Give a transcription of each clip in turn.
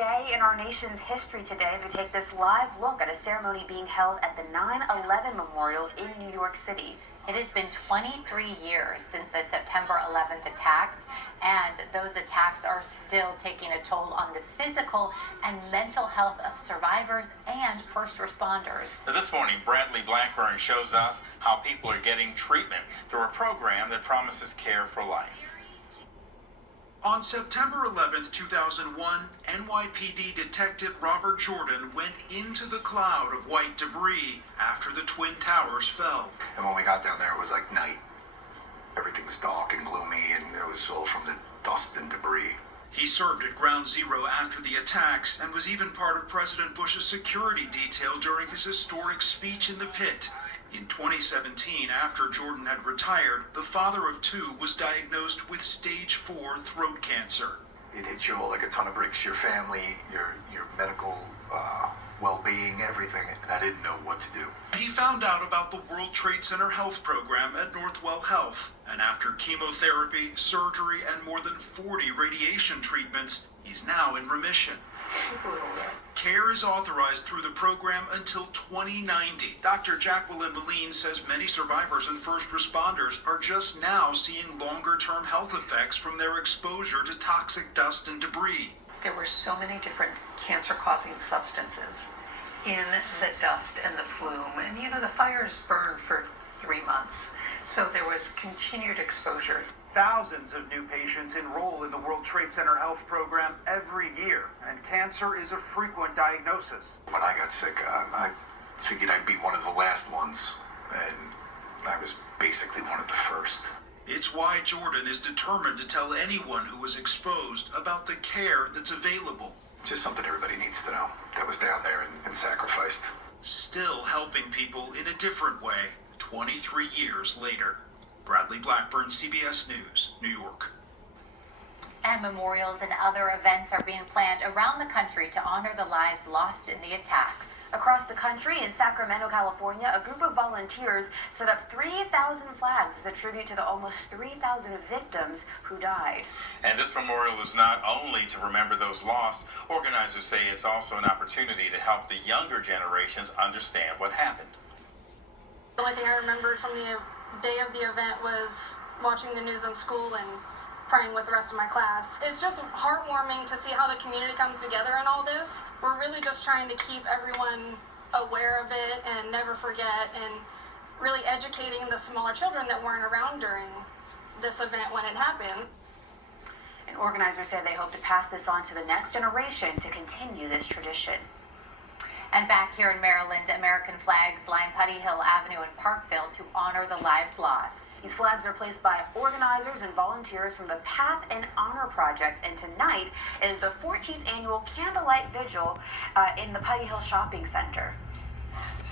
Day in our nation's history today as we take this live look at a ceremony being held at the 9/11 Memorial in New York City. It has been 23 years since the September 11th attacks, and those attacks are still taking a toll on the physical and mental health of survivors and first responders. So this morning, Bradley Blackburn shows us how people are getting treatment through a program that promises care for life. On September 11th, 2001, NYPD Detective Robert Jordan went into the cloud of white debris after the Twin Towers fell. And when we got down there, it was like night. Everything was dark and gloomy, and it was all from the dust and debris. He served at Ground Zero after the attacks and was even part of President Bush's security detail during his historic speech in the pit. In 2017, after Jordan had retired, the father of two was diagnosed with stage 4 throat cancer. It hits you all like a ton of bricks. Your family, your medical well-being, everything. And I didn't know what to do. He found out about the World Trade Center health program at Northwell Health. And after chemotherapy, surgery, and more than 40 radiation treatments, he's now in remission. Care is authorized through the program until 2090. Dr. Jacqueline Moline says many survivors and first responders are just now seeing longer-term health effects from their exposure to toxic dust and debris. There were so many different cancer-causing substances in the dust and the plume. And, the fires burned for 3 months. So there was continued exposure. Thousands of new patients enroll in the World Trade Center health program every year, and cancer is a frequent diagnosis. When I got sick, I figured I'd be one of the last ones, and I was basically one of the first. It's why Jordan is determined to tell anyone who was exposed about the care that's available. Just something everybody needs to know that was down there and sacrificed. Still helping people in a different way 23 years later. Bradley Blackburn, CBS News, New York. And memorials and other events are being planned around the country to honor the lives lost in the attacks. Across the country, in Sacramento, California, a group of volunteers set up 3,000 flags as a tribute to the almost 3,000 victims who died. And this memorial is not only to remember those lost. Organizers say it's also an opportunity to help the younger generations understand what happened. The only thing I remembered from the day of the event was watching the news in school and praying with the rest of my class. It's just heartwarming to see how the community comes together in all this. We're really just trying to keep everyone aware of it and never forget, and really educating the smaller children that weren't around during this event when it happened. And organizers say they hope to pass this on to the next generation to continue this tradition. And back here in Maryland, American flags line Putty Hill Avenue in Parkville to honor the lives lost. These flags are placed by organizers and volunteers from the Path and Honor Project, and tonight is the 14th annual Candlelight Vigil in the Putty Hill Shopping Center.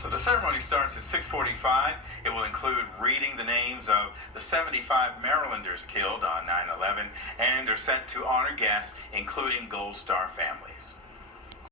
So the ceremony starts at 6:45. It will include reading the names of the 75 Marylanders killed on 9/11 and are sent to honor guests, including Gold Star families.